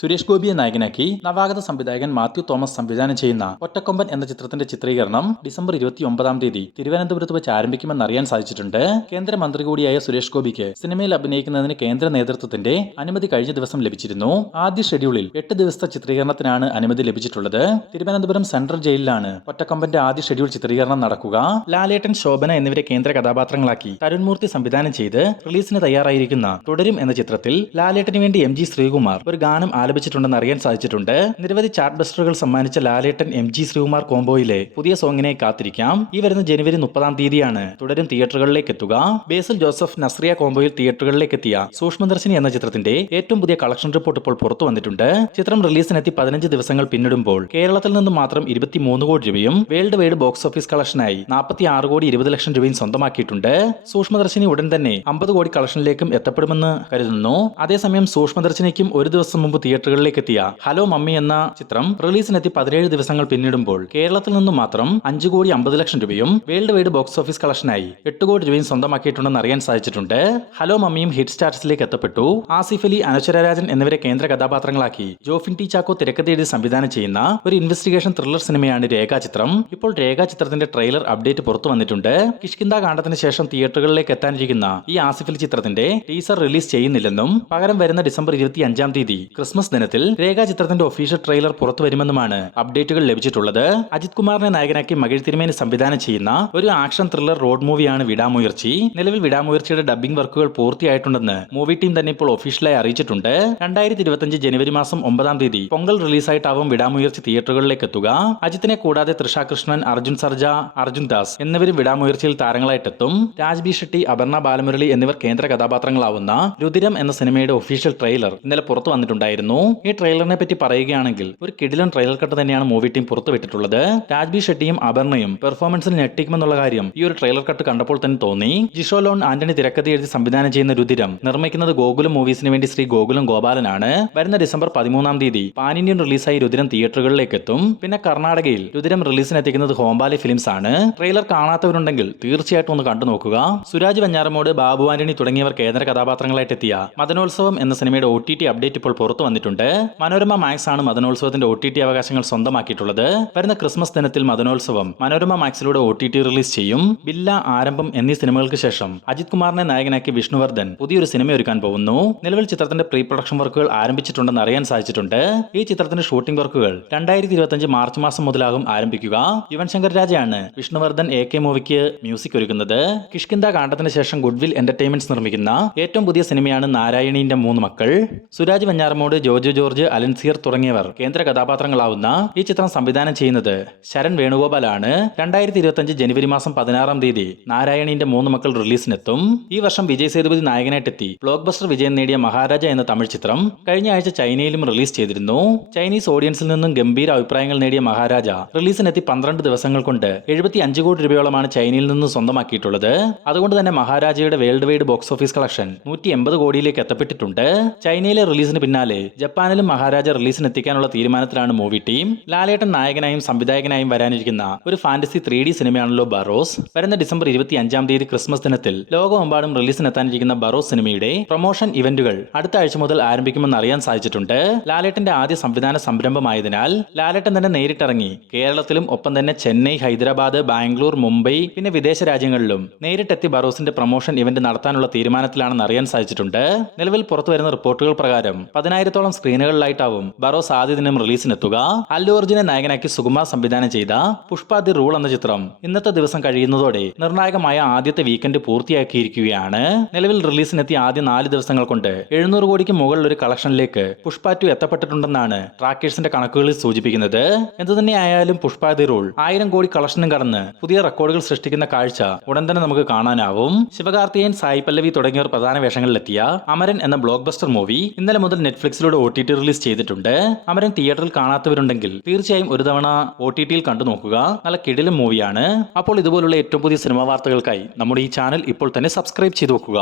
സുരേഷ് ഗോപിയെ നായകനാക്കി നവാഗത സംവിധായകൻ മാത്യു തോമസ് സംവിധാനം ചെയ്യുന്ന ഒറ്റക്കൊമ്പൻ എന്ന ചിത്രത്തിന്റെ ചിത്രീകരണം ഡിസംബർ 29 തിരുവനന്തപുരത്ത് വെച്ച് ആരംഭിക്കുമെന്നറിയാൻ സാധിച്ചിട്ടുണ്ട്. കേന്ദ്രമന്ത്രി കൂടിയായ സുരേഷ് ഗോപിക്ക് സിനിമയിൽ അഭിനയിക്കുന്നതിന് കേന്ദ്ര നേതൃത്വത്തിന്റെ അനുമതി കഴിഞ്ഞ ദിവസം ലഭിച്ചിരുന്നു. ആദ്യ ഷെഡ്യൂളിൽ 8 ദിവസത്തെ ചിത്രീകരണത്തിനാണ് അനുമതി ലഭിച്ചിട്ടുള്ളത്. തിരുവനന്തപുരം സെൻട്രൽ ജയിലിലാണ് ഒറ്റക്കൊമ്പന്റെ ആദ്യ ഷെഡ്യൂൾ ചിത്രീകരണം നടക്കുക. ലാലേട്ടൻ, ശോഭന എന്നിവരെ കേന്ദ്ര കഥാപാത്രങ്ങളാക്കി തരുൺമൂർത്തി സംവിധാനം ചെയ്ത് റിലീസിന് തയ്യാറായിരിക്കുന്ന തുടരും എന്ന ചിത്രത്തിൽ ലാലേട്ടന് വേണ്ടി MG ശ്രീകുമാർ ഒരു ഗാനം ആലപിച്ചിട്ടുണ്ടെന്ന് അറിയാൻ സാധിച്ചിട്ടുണ്ട്. നിരവധി ചാർട്ട് ബസ്റ്ററുകൾ സമ്മാനിച്ച ലാലേട്ടൻ MG ശ്രീകുമാർ കോംബോയിലെ പുതിയ സോങ്ങിനെ കാത്തിരിക്കാം. ഈ വരുന്ന ജനുവരി 30 തുടരും തിയേറ്ററുകളിലേക്ക് എത്തുക. ബേസിൽ ജോസഫ് നസ്രിയ കോംബോയിൽ തിയേറ്ററുകളിലേക്ക് എത്തിയ സൂക്ഷ്മദർശിനി എന്ന ചിത്രത്തിന്റെ ഏറ്റവും പുതിയ കളക്ഷൻ റിപ്പോർട്ട് ഇപ്പോൾ പുറത്തു വന്നിട്ടുണ്ട്. ചിത്രം റിലീസിനെത്തി 15 ദിവസങ്ങൾ പിന്നിടുമ്പോൾ കേരളത്തിൽ നിന്നും മാത്രം 23 കോടി രൂപയും വേൾഡ് വൈഡ് ബോക്സ് ഓഫീസ് കളക്ഷനായി 46 കോടി 20 ലക്ഷം രൂപയും സ്വന്തമാക്കിയിട്ടുണ്ട്. സൂക്ഷ്മദർശിനി ഉടൻ തന്നെ 50 കോടി കളക്ഷനിലേക്കും എത്തപ്പെടുമെന്ന് കരുതുന്നു. അതേസമയം സൂക്ഷ്മദർശിനിക്കും ഒരു ദിവസം മുമ്പ് തിയേറ്ററുകളിലേക്ക് എത്തിയ ഹലോ മമ്മി എന്ന ചിത്രം റിലീസിനെത്തി 17 ദിവസങ്ങൾ പിന്നിടുമ്പോൾ കേരളത്തിൽ നിന്നും മാത്രം 5 കോടി 50 ലക്ഷം രൂപയും വേൾഡ് വൈഡ് ബോക്സ് ഓഫീസ് കളക്ഷനായി 8 കോടി രൂപയും സ്വന്തമാക്കിയിട്ടുണ്ടെന്ന് അറിയാൻ സാധിച്ചിട്ടുണ്ട്. ഹലോ മമ്മിയും ഹിറ്റ് സ്റ്റാറ്റസിലേക്ക് എത്തപ്പെട്ടു. ആസിഫ് അലി, അനശ്വര രാജൻ എന്നിവരെ കേന്ദ്ര കഥാപാത്രങ്ങളാക്കി ജോഫിൻ ടി ചാക്കോ തിരക്കഥയെഴുതി സംവിധാനം ചെയ്യുന്ന ഒരു ഇൻവെസ്റ്റിഗേഷൻ ത്രില്ലർ സിനിമയാണ് രേഖാചിത്രം. ഇപ്പോൾ രേഖാചിത്രത്തിന്റെ ട്രെയിലർ അപ്ഡേറ്റ് പുറത്തു വന്നിട്ടുണ്ട്. കിഷ്കിന്ദ കാണ്ഡത്തിന് ശേഷം തിയേറ്ററുകളിലേക്ക് എത്താനിരിക്കുന്ന ഈ ആസിഫ് അലി ചിത്രത്തിന്റെ ടീസർ റിലീസ് ചെയ്യുന്നില്ലെന്നും പകരം വരുന്ന ഡിസംബർ 25 ക്രിസ്മസ് ദിനത്തിൽ രേഖാചിത്രത്തിന്റെ ഒഫീഷ്യൽ ട്രെയിലർ പുറത്തു വരുമെന്നുമാണ് അപ്ഡേറ്റുകൾ ലഭിച്ചിട്ടുള്ളത്. അജിത് കുമാറിനെ നായകനാക്കി മകിഴ് തിരുമേനി സംവിധാനം ചെയ്യുന്ന ഒരു ആക്ഷൻ ത്രില്ലർ റോഡ് മൂവിയാണ് വിടാമുയർച്ചി. നിലവിൽ വിടാമുയർച്ചിയുടെ ഡബ്ബിംഗ് വർക്കുകൾ പൂർത്തിയായിട്ടുണ്ടെന്ന് മൂവി ടീം തന്നെ ഇപ്പോൾ ഒഫീഷ്യലായി അറിയിച്ചിട്ടുണ്ട്. 2025 ജനുവരി 9 പൊങ്കൽ റിലീസായിട്ടാവും വിടാമുയർച്ചി തിയേറ്ററുകളിലേക്ക് എത്തുക. അജിത്തിനെ കൂടാതെ തൃഷ കൃഷ്ണൻ, അർജുൻ സർജ, അർജുൻ ദാസ് എന്നിവരും വിടാമുയർച്ചിയിൽ താരങ്ങളായിട്ടെത്തും. രാജ്ബി ഷെട്ടി, അപർണ ബാലമുരളി എന്നിവർ കേന്ദ്ര കഥാപാത്രങ്ങളാവുന്ന രുതിരം എന്ന സിനിമയുടെ ഒഫീഷ്യൽ ട്രെയിലർ ഇന്നലെ പുറത്തു വന്നിട്ടുണ്ടായിരുന്നു. ഈ ട്രെയിലറിനെ പറ്റി പറയുകയാണെങ്കിൽ ഒരു കിടിലൻ ട്രെയിലർ കട്ട് തന്നെയാണ് മൂവി ടീം പുറത്തുവിട്ടിട്ടുള്ളത്. രാജ്ബി ഷെട്ടിയും അപർണയും പെർഫോമൻസിൽ ഞെട്ടിക്കുമെന്നുള്ള കാര്യം ഈ ഒരു ട്രെയിലർ കട്ട് കണ്ടപ്പോൾ തന്നെ തോന്നി. ജിഷോ ലോൺ ആന്റണി തിരക്കഥ എഴുതി സംവിധാനം ചെയ്യുന്ന രുതിരം നിർമ്മിക്കുന്നത് ഗോകുലം മൂവീസിന് വേണ്ടി ശ്രീ ഗോകുലം ഗോപാലനാണ്. വരുന്ന ഡിസംബർ 13 പാൻ ഇന്ത്യൻ റിലീസായി രുതിരം തിയേറ്ററുകളിലേക്ക് എത്തും. പിന്നെ കർണാടകയിൽ രുതിരം റിലീസിന് എത്തിക്കുന്നത് ഹോംബാലി ഫിലിംസ് ആണ്. ട്രെയിലർ കാണാത്തവരുണ്ടെങ്കിൽ തീർച്ചയായിട്ടും ഒന്ന് കണ്ടു നോക്കുക. സുരാജ് വെഞ്ഞാറമൂട്, ബാബു ആന്റണി തുടങ്ങിയവർ കേന്ദ്ര കഥാപാത്രങ്ങളായിട്ട് എത്തിയ മദനോത്സവം എന്ന സിനിമയുടെ OTT അപ്ഡേറ്റ് ഇപ്പോൾ പുറത്തു വന്നിട്ടുണ്ട്. മനോരമ മാക്സ് ആണ് മദനോത്സവത്തിന്റെ OTT അവകാശങ്ങൾ സ്വന്തമാക്കിയിട്ടുള്ളത്. വരുന്ന ക്രിസ്മസ് ദിനത്തിൽ മദനോത്സവം മനോരമ മാക്സിലൂടെ OTT റിലീസ് ചെയ്യും. ബില്ല, ആരംഭം എന്നീ സിനിമകൾക്ക് ശേഷം അജിത് കുമാറിനെ നായകനാക്കി വിഷ്ണുവർദ്ധൻ പുതിയൊരു സിനിമ ഒരുക്കാൻ പോകുന്നു. നിലവിൽ ചിത്രത്തിന്റെ പ്രീ പ്രൊഡക്ഷൻ വർക്കുകൾ ആരംഭിച്ചിട്ടുണ്ടെന്ന് അറിയാൻ സാധിച്ചിട്ടുണ്ട്. ഈ ചിത്രത്തിന്റെ ഷൂട്ടിംഗ് വർക്കുകൾ 2025 മാർച്ച് മാസം മുതലാകും ആരംഭിക്കുക. യുവൻ ശങ്കർ രാജയാണ് വിഷ്ണുവർദ്ധൻ AK മൂവിക്ക് മ്യൂസിക് ഒരുക്കുന്നത്. കിഷ്കിന്ദ കാണ്ഡത്തിന് ശേഷം ഗുഡ്വിൽ എന്റർടൈൻമെന്റ്സ് നിർമ്മിക്കുന്ന ഏറ്റവും പുതിയ സിനിമയാണ് നാരായണീന്റെ 3 മക്കൾ. സുരാജ് വെഞ്ഞാറമൂട്, ജോജു ജോർജ്, അലൻസിയർ തുടങ്ങിയവർ കേന്ദ്ര കഥാപാത്രങ്ങളാവുന്ന ഈ ചിത്രം സംവിധാനം ചെയ്യുന്നത് ശരൺ വേണുഗോപാലാണ്. 2025 ജനുവരി 16 നാരായണീന്റെ 3 മക്കൾ റിലീസിനെത്തും. ഈ വർഷം വിജയ് സേതുപതി നായകനായിട്ടെത്തി ബ്ലോക്ക് ബസ്റ്റർ വിജയം നേടിയ മഹാരാജ എന്ന തമിഴ് ചിത്രം കഴിഞ്ഞ ആഴ്ച ചൈനയിലും റിലീസ് ചെയ്തിരുന്നു. ചൈനീസ് ഓഡിയൻസിൽ നിന്നും ഗംഭീര അഭിപ്രായങ്ങൾ നേടിയ മഹാരാജ റിലീസിനെത്തി 12 ദിവസങ്ങൾ കൊണ്ട് 75 കോടി രൂപയോളമാണ് ചൈനയിൽ നിന്ന് സ്വന്തമാക്കിയിട്ടുള്ളത്. അതുകൊണ്ട് തന്നെ മഹാരാജയുടെ world wide box office collection 180 കോടിയിലേക്ക് എത്തപ്പെട്ടിട്ടുണ്ട്. ചൈനയിലെ റിലീസിന് പിന്നാലെ ജപ്പാനിലും മഹാരാജ റിലീസിന് എത്തിക്കാനുള്ള തീരുമാനത്തിലാണ് മൂവി ടീം. ലാലേട്ടൻ നായകനായും സംവിധായകനായും വരാനിരിക്കുന്ന ഒരു ഫാന്റസി 3D സിനിമയാണല്ലോ ബറോസ്. വരുന്ന ഡിസംബർ 25 ക്രിസ്മസ് ദിനത്തിൽ ലോകമെമ്പാടും റിലീസിനെത്താനിരിക്കുന്ന ബറോസ് സിനിമയുടെ പ്രൊമോഷൻ ഇവന്റുകൾ അടുത്ത ആഴ്ച മുതൽ ആരംഭിക്കുമെന്ന് അറിയാൻ സാധിച്ചിട്ടുണ്ട്. ലാലേട്ടന്റെ ആദ്യ സംവിധാന സംരംഭമായതിനാൽ ലാലേട്ടൻ തന്നെ നേരിട്ടിറങ്ങി കേരളത്തിലും ഒപ്പം തന്നെ ചെന്നൈ, ഹൈദരാബാദ്, ബാംഗ്ലൂർ, മുംബൈ പിന്നെ വിദേശ രാജ്യങ്ങളിലും നേരിട്ടെത്തി ബറോസിന്റെ പ്രൊമോഷൻ ഇവന്റ് നടത്താനുള്ള തീരുമാനത്തിലാണെന്ന് അറിയാൻ സാധിച്ചിട്ടുണ്ട്. നിലവിൽ പുറത്തുവരുന്ന റിപ്പോർട്ടുകൾ പ്രകാരം 10,000-ഓളം സ്ക്രീനുകളിലായിട്ടാവും ബറോസ് ആദ്യ ദിനം റിലീസിനെത്തുക. അല്ലു അർജുനെ നായകനാക്കി സുകുമാർ സംവിധാനം ചെയ്ത പുഷ്പ ദി റൂൾ എന്ന ചിത്രം ഇന്നത്തെ ദിവസം കഴിയുന്നതോടെ നിർണായകമായ ആദ്യത്തെ വീക്കെൻഡ് പൂർത്തിയാക്കിയിരിക്കുകയാണ്. നിലവിൽ റിലീസിനെത്തിയ ആദ്യ 4 ദിവസങ്ങൾ കൊണ്ട് 700 കോടിക്ക് മുകളിൽ ഒരു കളക്ഷനിലേക്ക് പുഷ്പ 2 എത്തപ്പെട്ടിട്ടുണ്ടെന്നാണ് ട്രാക്കേഴ്സിന്റെ കണക്കുകളിൽ സൂചിപ്പിക്കുന്നത്. എന്തുതന്നെയായാലും പുഷ്പ ദി റൂൾ 1000 കോടി കളക്ഷനും കടന്ന് പുതിയ റെക്കോർഡുകൾ സൃഷ്ടിക്കുന്ന കാഴ്ച ഉടൻ തന്നെ നമുക്ക് കാണാനാവും. ശിവകാർത്തികേയൻ, സായി പല്ലവി തുടങ്ങിയവർ പ്രധാന വേഷങ്ങളിലെത്തിയ അമരൻ എന്ന ബ്ലോക്ക് ബസ്റ്റർ മൂവി ഇന്നലെ മുതൽ നെറ്റ്ഫ്ലിക്സിലൂടെ OTT റിലീസ് ചെയ്തിട്ടുണ്ട്. അമരൻ തിയേറ്ററിൽ കാണാത്തവരുണ്ടെങ്കിൽ തീർച്ചയായും ഒരു തവണ OTT-യിൽ കണ്ടു നോക്കുക. നല്ല കിടിലൻ മൂവിയാണ്. അപ്പോൾ ഇതുപോലുള്ള ഏറ്റവും പുതിയ സിനിമാ വാർത്തകൾക്കായി നമ്മുടെ ഈ ചാനൽ ഇപ്പോൾ തന്നെ സബ്സ്ക്രൈബ് ചെയ്തു നോക്കുക.